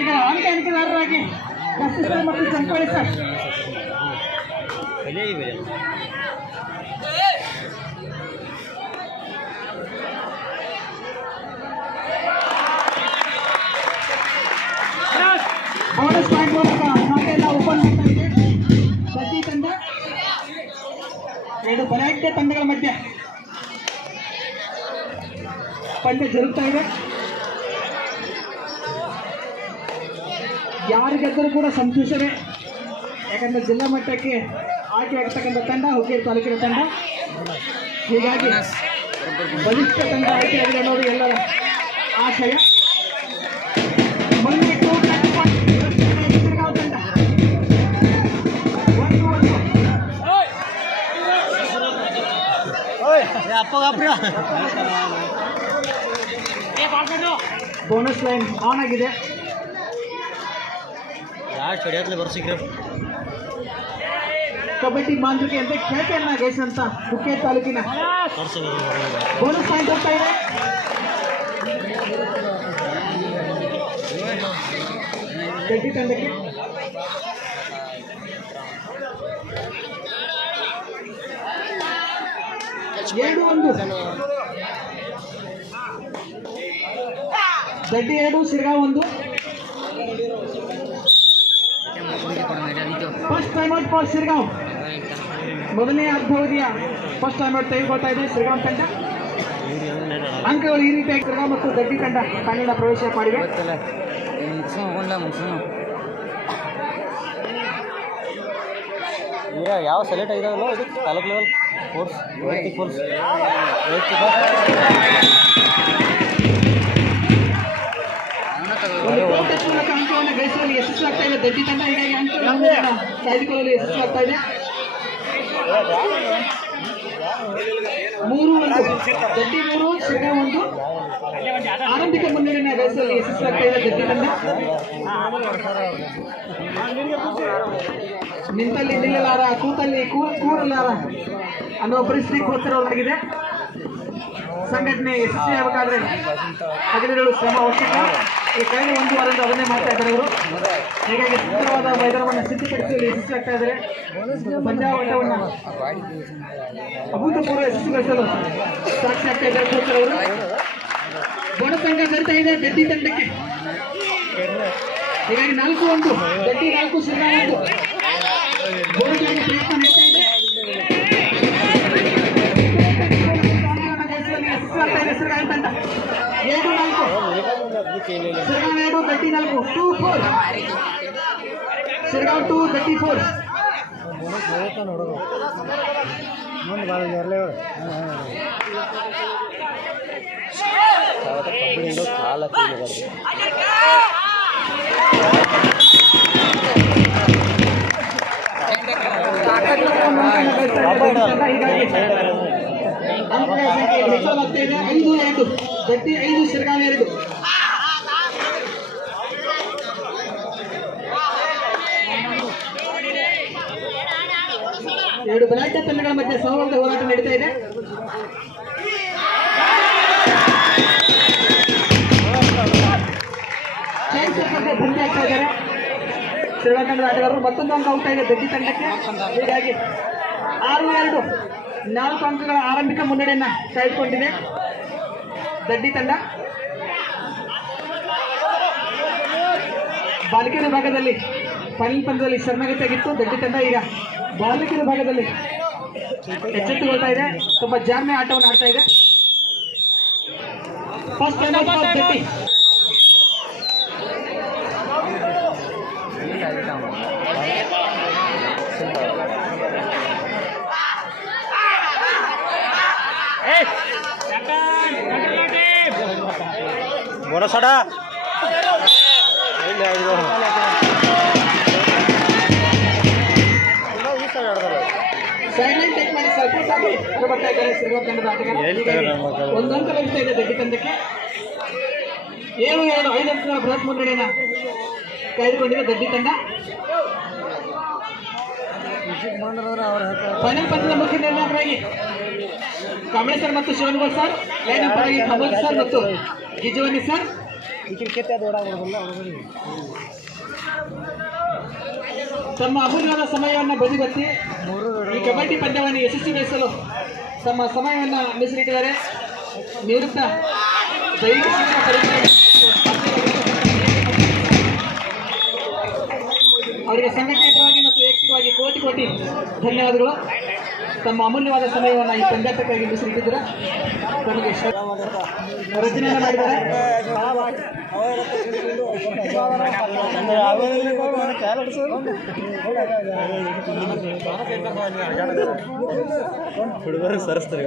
ಈಗ ಅಂತ ಕಸಿಸ್ಟರ್ ಮತ್ತು ಚಂಪಳಿ ಸರ್. ಬೋನಸ್ ಪಾಯಿಂಟ್ ಮೂಲಕ ಓಪನ್ ಮಾಡ್ತಾ ಇದೆ ಪ್ರತಿ ತಂಡ. ಎರಡು ಬಲಾಢ್ಯ ತಂಡಗಳ ಮಧ್ಯೆ. ಪಂದ್ಯ ಜರುಗ್ತಾ ಇದೆ. ಯಾರು ಗೆದ್ದರೂ ಕೂಡ ಸಂತೋಷವೇ. ಯಾಕಂದರೆ ಜಿಲ್ಲಾ ಮಟ್ಟಕ್ಕೆ ಆಯ್ಕೆ ಆಗ್ತಕ್ಕಂಥ ತಂಡ, ಹುಕ್ಕೇರಿ ತಾಲೂಕಿನ ತಂಡ. ಹೀಗಾಗಿ ಬಲಿಷ್ಠ ತಂಡ ಆಯ್ಕೆ ಆಗಿದೆ ಅನ್ನೋದು ಎಲ್ಲರ ಆಶಯ. ಬೋನಸ್ ಲೈನ್ ಆನ್ ಆಗಿದೆ. ಲಾಸ್ಟ್ ಹೊಡಿಯತ್ಲೆ ಬರ್ಸಿಕ್ರಿ ಕಬಡ್ಡಿ ಮಾಂತ್ರಿಕೆ ಅಂತ ಖ್ಯಾತಿಯನ್ನ ಗಳಿಸಿದಂತ ಹುಕ್ಕೇರಿ ತಾಲೂಕಿನ ಬೋನಸ್ ಪಾಯಿಂಟ್ ಹೋಗ್ತಾ ಇದೆ ಗಡ್ಡಿ ತಂಡಕ್ಕೆ ಎರಡು ಒಂದು ಗಡ್ಡಿ ಎರಡು ಸಿರ್ಗಾವ್ ಒಂದು first time out for Shirgaon ಮೊದಲನೇ ಅರ್ಧಾವಧಿಯ ಫಸ್ಟ್ ಟೈಮ್ ತೆಗೆದುಕೊಳ್ತಾ ಇದೆ ಶಿರ್ಗಾಂವ್ ತಂಡ. ಅಂಕಗಳು ಈ ರೀತಿಯಾಗಿ ಶಿರ್ಗಾಂವ್ ಮತ್ತು ಗಡ್ಡಿ ತಂಡ ಕನ್ನಡ ಪ್ರವೇಶ ಮಾಡಿವೆ ಯಾವ ಸೆಲೆಕ್ಟ್ ಆಗಿದಾವಲ್ಲ ಇದು? ತಾಲೂಕು ಲೆವೆಲ್ ಫೋರ್ಸ್ ವೈಯಕ್ತಿಕ ಮೂಲಕ ಅಂಕವನ್ನು ಗಳಿಸುವಲ್ಲಿ ಯಶಸ್ವಿಯಾಗ್ತಾ ಇದೆ. ಗಡ್ಡಿ ತಂಡ ಹೀಗಾಗಿ ಅಂಕಗಳನ್ನು ಕಾಯ್ದುಕೊಳ್ಳಲು ಯಶಸ್ವಿಯಾಗ್ತಾ ಇದೆ. ಮೂರು ಒಂದು. ಮೂರು ಸಿರ್ಗಾವ್ ಒಂದು. ಆರಂಭಿಕ ಮುನ್ನಡೆಯನ್ನು ಗಳಿಸುವಲ್ಲಿ ಯಶಸ್ವಿಯಾಗ್ತಾ ಇದೆ ದಡ್ಡಿ ತಂಡ. ನಿಂತಲ್ಲಿ ನಿಲ್ಲಲಾರ ಕೂತಲ್ಲಿ ಕೂ ಕೂರಲಾರ ಅನ್ನೋ ಪರಿಸ್ಥಿತಿ ಗೊತ್ತಿರೋದಾಗಿದೆ ಸಂಘಟನೆ ಯಶಸ್ವಿಯಾಗಬೇಕಾದ್ರೆ ಹಗಲಿರುಳು ಶ್ರಮ ಅವಶ್ಯಕ. ಈ ಕಳೆದ ಒಂದು ವಾರದಿಂದ ಅದನ್ನೇ ಮಾಡ್ತಾ ಇದ್ದಾರೆ ಅವರು ಹೀಗಾಗಿ ಸುಂದರವಾದ ಮೈದಾನವನ್ನು ಸಿದ್ಧಪಡಿಸುವಲ್ಲಿ ಯಶಸ್ವಿಯಾಗ್ತಾ ಇದ್ದಾರೆ. ಪಂದ್ಯಾವಟವನ್ನು ಅಭೂತಪೂರ್ವ ಯಶಸ್ವಿಗೊಳಿಸಲು ಸಾಕ್ಷಿ ಆಗ್ತಾ ಇದ್ದಾರೆ ಕೋಚರ್ ಅವರು. ಬಡ ಸಂಘ ಬರ್ತಾ ಇದೆ ಗಡ್ಡಿ ತಂಡಕ್ಕೆ. ಹೀಗಾಗಿ ನಾಲ್ಕು ಒಂದು ಗಡ್ಡಿ ನಾಲ್ಕು ಸುಂದರ ಒಂದು ಪ್ರಯತ್ನ ನಡೀತಾ ಇದೆ. ಸಿರ್ಗಾವ್ ತರ್ಟಿ ನಾಲ್ಕು ಟೂ ಫೋರ್ ಸಿರ್ಗಾವ್ ಟು ಗಟ್ಟಿ ಫೋರ್ ಹೀಗಾಗಿ ಅಂಕಗಳ ಸಂಖ್ಯೆ ಹೆಚ್ಚಾಗ್ತಾ ಇದೆ ಐದು ಎರಡು ಗಟ್ಟಿ ಐದು ಎರಡು ಎರಡು ಬಲಾಢ್ಯ ತಂಡಗಳ ಮಧ್ಯೆ ಸೌಹಾರ್ದ ಹೋರಾಟ ನಡೀತಾ ಇದೆ. ಆಗ್ತಾ ಇದ್ದಾರೆ. ಆಟಗಾರರು, ಮತ್ತೊಂದು ಅಂಕ ಔಟ್ ಇದೆ ಗಡ್ಡಿ ತಂಡಕ್ಕೆ. ಹೀಗಾಗಿ ಆರು ಎರಡು, ನಾಲ್ಕು ಅಂಕಗಳ ಆರಂಭಿಕ ಮುನ್ನಡೆಯನ್ನ ಕಾಯ್ದುಕೊಂಡಿದೆ ದಡ್ಡಿ ತಂಡ. ಬಾಲಿಕೆ ವಿಭಾಗದಲ್ಲಿ ಫೈನಲ್ ಪಂದ್ಯದಲ್ಲಿ ಶರಣಾಗತಿಯಾಗಿತ್ತು ದಡ್ಡಿ ತಂಡ. ಈಗ ಬಾಲಿಕೆ ವಿಭಾಗದಲ್ಲಿ ಎಚ್ಚೆತ್ತುಕೊಳ್ತಾ ಇದೆ. ತುಂಬಾ ಜಾಮ್ಯ ಆಟವನ್ನು ಆಡ್ತಾ ಇದೆ. ಫಸ್ಟ್ ಗಡ್ಡಿ ಬೋನಸಡ ಒಂದು ಅಂಕ ಇದೆ ಗಡ್ಡಿ ತಂಡಕ್ಕೆ ಏಳು ಎರಡು ಐದು ಅಂಕಗಳ ಬೃಹತ್ ಮುನ್ನಡೆಯನ್ನ ಕಾಯ್ದುಕೊಂಡಿದೆ ಗಡ್ಡಿ ತಂಡ ಫೈನಲ್ ಪಂದ್ಯದ ಮುಖ್ಯ ನಿರ್ಣಾಯಕರಾಗಿ ಮತ್ತು ಶಿವನ್ಗೋಲ್ ಸರ್ ಲೈನ್ ಕಮಲ್ ಸರ್ ಮತ್ತು ಗಿಜುವನಿ ಸರ್ ತಮ್ಮ ಅಮೂಲ್ಯವಾದ ಸಮಯವನ್ನು ಬದಿಗೊತ್ತಿ ಈ ಕಬಡ್ಡಿ ಪಂದ್ಯವನ್ನು ಯಶಸ್ವಿಗೊಳಿಸಲು ತಮ್ಮ ಸಮಯವನ್ನು ಮೀಸಲಿಟ್ಟಿದ್ದಾರೆ. ನಿವೃತ್ತ ದೈಹಿಕ ಶಿಕ್ಷಣ ಪರೀಕ್ಷೆ. ಅವರಿಗೆ ಸಂಘಟಿತವಾಗಿ ಮತ್ತು ವೈಯಕ್ತಿಕವಾಗಿ ಕೋಟಿ ಕೋಟಿ ಧನ್ಯವಾದಗಳು. ತಮ್ಮ ಅಮೂಲ್ಯವಾದ ಸಮಯವನ್ನು ಈ ಪಂದ್ಯಾಟಕ್ಕಾಗಿ ಮೀಸಲಿಟ್ಟಿದ್ದಾರೆ ತಮಗೆ ರಚನೆಯನ್ನು ಮಾಡಿದ್ದಾರೆ. ಹುಡುಗರು ಸರಿಸ್ತಾರೆ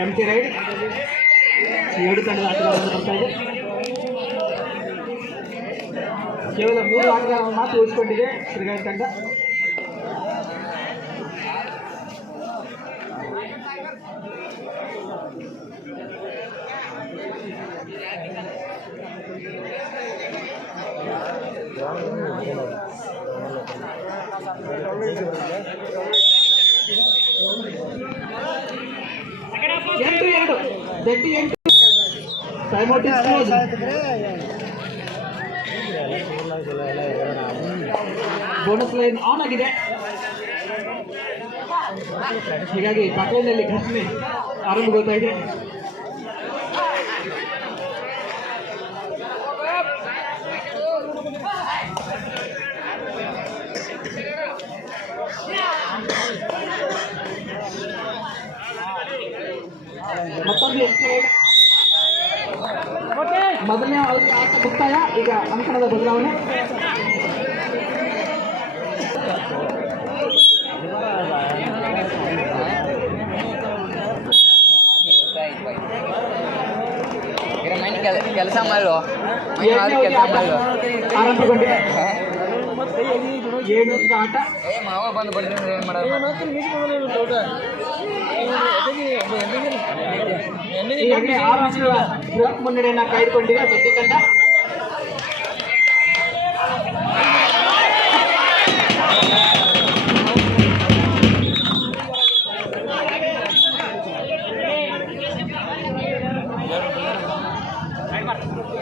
ಎಂ ಟಿ ರೈಡ್ ಎರಡು ಕೇವಲ ಮೂರು ಆಟಗಾರರನ್ನು ಮಾತ್ರ ಉಳಿಸ್ಕೊಂಡಿದೆ ಶ್ರೀಗಾರಿ ತಂಡ ಎಂಟು ಎರಡು ಜಟ್ಟಿ ಎಂಟು time out bonus line on ಆಗಿದೆ ಹೀಗಾಗಿ ಪಾಟ್ಲೈನಲ್ಲಿ ಘಟನೆ ಆರಂಭಗೊಳ್ತಾ ಇದೆ ಮತ್ತೊಂದು ಎಕ್ಸ್ಟ್ರಾ ಮೊದಲನೇ ಅವಧಿ ಆಟ ಮುಕ್ತಾಯ. ಈಗ ಅಂಕಣದ ಬದಲಾವಣೆ. ಕೆಲಸ ಅವಧಿ ಕೆಲಸ ಮಾಡು ಮಾಡಲು. ಆರಂಭಗೊಂಡಿದೆ. ಏಳು ಆಟ. ಏ ಮಾವ ಬಂದು ಬಂದ್ರೆ ಏನು ಮಾಡೋದು? ಆರು ಬೃಹತ್ ಮುನ್ನಡೆಯನ್ನ ಕಾಯ್ದುಕೊಂಡಿದೆ ದೊಡ್ಡ ತಂಡ.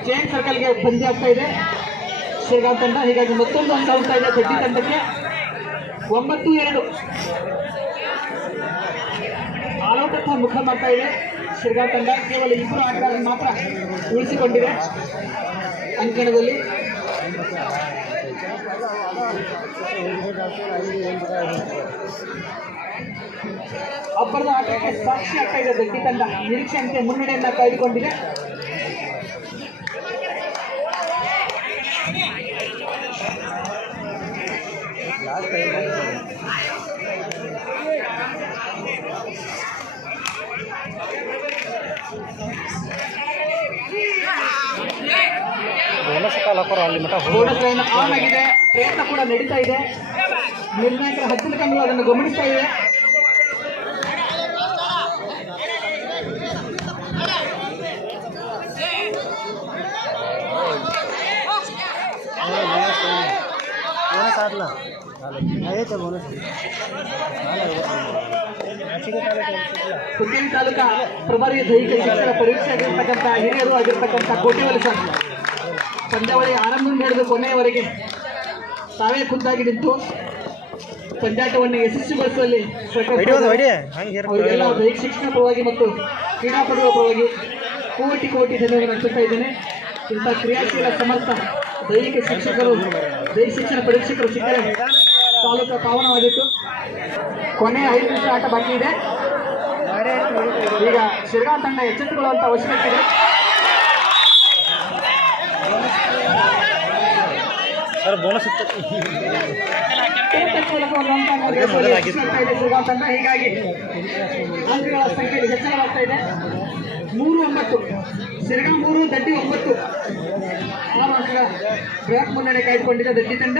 ಜೈನ್ ಸರ್ಕಲ್ಗೆ ಬಂದಿ ಆಗ್ತಾ ಇದೆ. ಶ್ರೀಗಾಂತ್ ತಂಡ, ಹೀಗಾಗಿ ಮತ್ತೊಂದು ಅಂಕ ಹೋಗ್ತಾ ಇದೆ ದೊಡ್ಡ ತಂಡಕ್ಕೆ. ಒಂಬತ್ತು ಎರಡು. ಅಥವಾ ಮುಖ ಮಾಡ್ತಾ ಇದೆ ಶಿರ್ಗಾ ತಂಡ ಕೇವಲ ಇಬ್ಬರು ಆಟಗಾರರನ್ನು ಮಾತ್ರ ಉಳಿಸಿಕೊಂಡಿದೆ. ಅಂಕಣದಲ್ಲಿ ಅಬ್ಬರದ ಆಟಕ್ಕೆ ಸಾಕ್ಷಿ ಆಗ್ತಾ ಇದೆ. ತಂಡ ನಿರೀಕ್ಷೆಯಂತೆ ಮುನ್ನಡೆಯನ್ನ ಕಾಯ್ದುಕೊಂಡಿದೆ. ಹಾಕೋರು ಅಲ್ಲಿ ಲೈನ್ ಆನ್ ಆಗಿದೆ. ಪ್ರಯತ್ನ ಕೂಡ ನಡೀತಾ ಇದೆ. ನಿರ್ಣಾಯಕರ ಹತ್ತಿರ ಕಣ್ಣು ಅದನ್ನು ಗಮನಿಸ್ತಾ ಇದೆ. ತಾಲೂಕಾ ಪ್ರಭಾರಿ ದೈಹಿಕ ಶಿಕ್ಷಣ ಪರೀಕ್ಷೆ ಆಗಿರ್ತಕ್ಕಂಥ ಹಿರಿಯರು ಆಗಿರ್ತಕ್ಕಂಥ ಕೋಟೆವಲಸ ಪಂದ್ಯಾವಳಿ ಆರಂಭದಿಂದ ಹಿಡಿದು ಕೊನೆಯವರೆಗೆ ತಾವೇ ಖುದ್ದಾಗಿ ನಿಂತು ಪಂದ್ಯಾಟವನ್ನು ಯಶಸ್ವಿಗೊಳಿಸುವಲ್ಲಿ ಬಳಸುವಲ್ಲಿ ಅವರಿಗೆಲ್ಲ ದೈಹಿಕ ಶಿಕ್ಷಣ ಪರವಾಗಿ ಮತ್ತು ಕ್ರೀಡಾಪಟುಗಳ ಪರವಾಗಿ ಕೋಟಿ ಕೋಟಿ ಧನ್ಯವಾದ ಅರ್ಪಿಸ್ತಾ ಇದ್ದೇನೆ. ಇಂಥ ಕ್ರಿಯಾಶೀಲ ಸಮರ್ಥ ದೈಹಿಕ ಶಿಕ್ಷಕರು ದೈಹಿಕ ಶಿಕ್ಷಣ ಪರೀಕ್ಷಕರು ಸಿಕ್ಕರೆ ತಾಲೂಕು ಪಾವನವಾಗಿತ್ತು ಕೊನೆಯ ಐದು ನಿಮಿಷ ಆಟ ಬಾಕಿ ಇದೆ. ಈಗ ಶಿರ್ಗಾ ತಂಡ ಎಚ್ಚೆತ್ತುಕೊಳ್ಳುವಂಥ ಅವಶ್ಯಕತೆ ಇದೆ. ಸರ್ ಬೋನಸ್ ಇತ್ತು? ಹೀಗಾಗಿ ಅಂಕಗಳ ಸಂಖ್ಯೆ ಹೆಚ್ಚಳವಾಗ್ತಾ ಇದೆ. ಮೂರು ಒಂಬತ್ತು. ಸಿರಗಾ ಮೂರು ದಡ್ಡಿ ಒಂಬತ್ತು. ಆರು ಅಂಕಗಳ ಬೃಹತ್ ಮುನ್ನಡೆ ಕಾಯ್ದುಕೊಂಡಿದೆ ದಡ್ಡಿ ತಂಡ.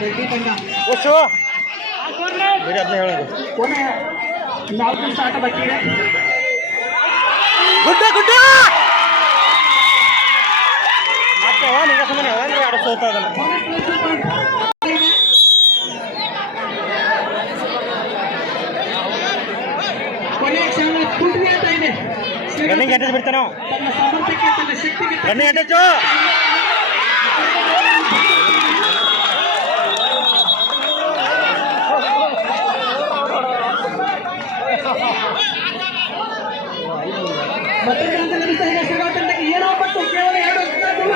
ದಡ್ಡಿ ತಂಡ. ಕೊನೆ ನಾಲ್ಕು ನಿಮಿಷ ಆಟ ಬಾಕಿ ಇದೆ. ಗುಡ್ಡ ಗುಡ್ಡ! ಮತ್ತೆ ನಿಂಗ ಸುಮ್ಮನೆ ಅಂದ್ರೆ ಆಡ ಸೋತಾ ಅದಲ್ಲ ರನ್ನಿಂಗ್ ಅಟ್ಯಾಚ್ ಬಿಡ್ತಾನೆ ರನ್ನಿಂಗ್ ಅಟ್ಯಾಚು ಮತ್ತೆ ಅಂತ ನಡೀತಾ ಇದೆ ಶಿರಾ ತಂಡಕ್ಕೆ ಏನೋ ಪಟ್ಟು ಕೇವಲ ಎರಡು ಅಂಕಗಳ ದೂರ.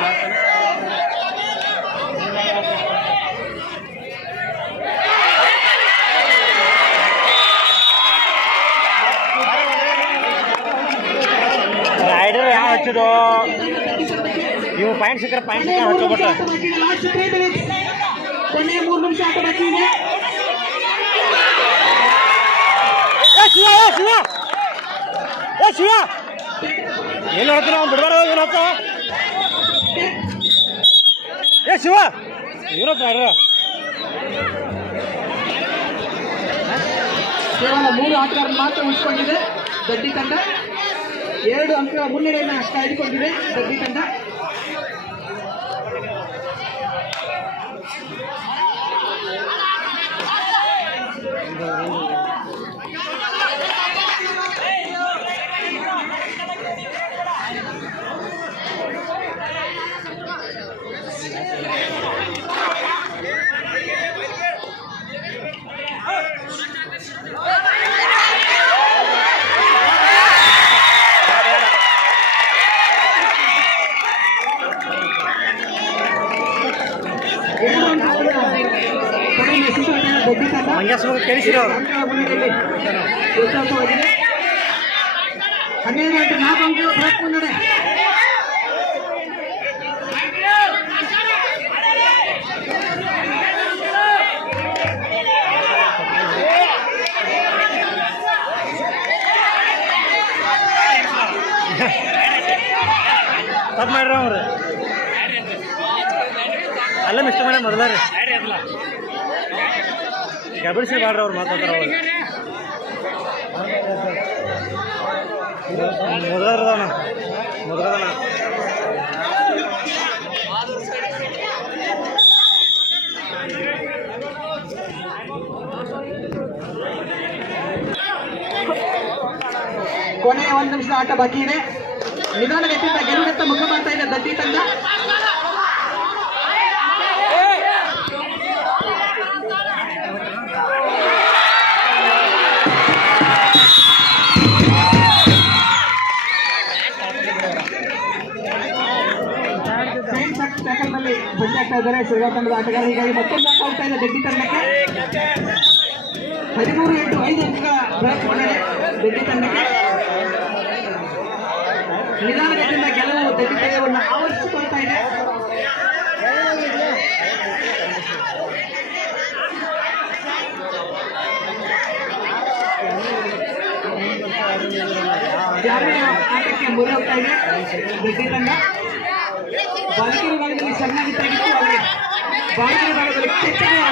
ರೈಡರ್ ಯಾವ ಹಚ್ಚೋದು ಇವು ಪಾಯಿಂಟ್ ಸಿಕ್ಕರೆ ಪಾಯಿಂಟ್ ಕೊನೆಯ ಸಿಕ್ಕರೆ ಮೂರು ನಿಮಿಷ ಆಟ ಬಾಕಿ ಇದೆ. ಶಿವ ಏ ಶಿವ. ಏ ಶಿವ. ಏನು ಹೇಳ್ತಾನ ಅವ್ನು? ಬಿಡಬಾರ್ದು ಏನು ಹತ್ತ ಏ ಶಿವ. ಏನು ರೈಡರ್ ಕೇವಲ ಮೂರು ಆಟಗಾರರು ಮಾತ್ರ ಉಳಿಸ್ಕೊಂಡಿದೆ. ದಡ್ಡಿ ತಂಡ. ಎರಡು ಅಂಕ ಮುನ್ನಡೆಯನ್ನು ಕಾಯ್ದುಕೊಂಡಿದೆ ದಡ್ಡಿ ತಂಡ. ಮಂಗ್ಯಾಸ್ ಕೇಳಿಸಿರೋ. ಹನ್ನೆರಡು ಗಂಟೆ ನಾಲ್ಕು ಅಂಕಗಳ ಬೃಹತ್ ಮುನ್ನಡೆ ತಪ್ಪು ಮಾಡ್ರಿ ಅವ್ರು. ಅಲ್ಲ ಮಿಸ್ಟರ್ ಮೇಡಮ್ ಮೊದಲ ಗಬಡಿಸಿ ಮಾಡ್ರಿ ಅವ್ರು ಮಾತಾಡ್ತಾರ ಅವ್ರು. ಮೊದಲದಾನ ಮೊದಲದಾನ ಕೊನೆಯ ಒಂದು ನಿಮಿಷದ ಆಟ ಬಾಕಿ ಇದೆ. ನಿಧಾನಗತಿಯಿಂದ ಗೆಲುವತ್ತ ಮುಖ ಮಾಡ್ತಾ ಇದೆ ದಟ್ಟಿ ತಂಡ. ಬಂದಾಗ್ತಾ ಇದ್ದಾರೆ ಸೇವಾ ತಂಡದ ಆಟಗಾರ. ಹೀಗಾಗಿ ಮತ್ತೊಂದು ಆಟ ಆಗ್ತಾ ಇದೆ ದಡ್ಡಿ ತಂಡಕ್ಕೆ. ಹದಿಮೂರು ಎಂಟು ಐದು ಅಂಕಗಳ ಬ್ಲಾಕ್ ಮಾಡಿದೆ ದಡ್ಡಿ ತಂಡಕ್ಕೆ. ನಿಧಾನಗತಿಯಿಂದ ಗೆಲುವು ದಡ್ಡಿ ತಂಡವನ್ನು ಆವರಿಸಿಕೊಳ್ತಾ ಇದೆ. ಎರಡನೇ ಆಟಕ್ಕೆ ಮುರಿ ಹೋಗ್ತಾ ಇದೆ ದಡ್ಡಿ ತಂಡ. వాళ్ళకి వాళ్ళకి సన్నగా తగ్గించి వాళ్ళకి వాళ్ళకి వాళ్ళకి చర్చగా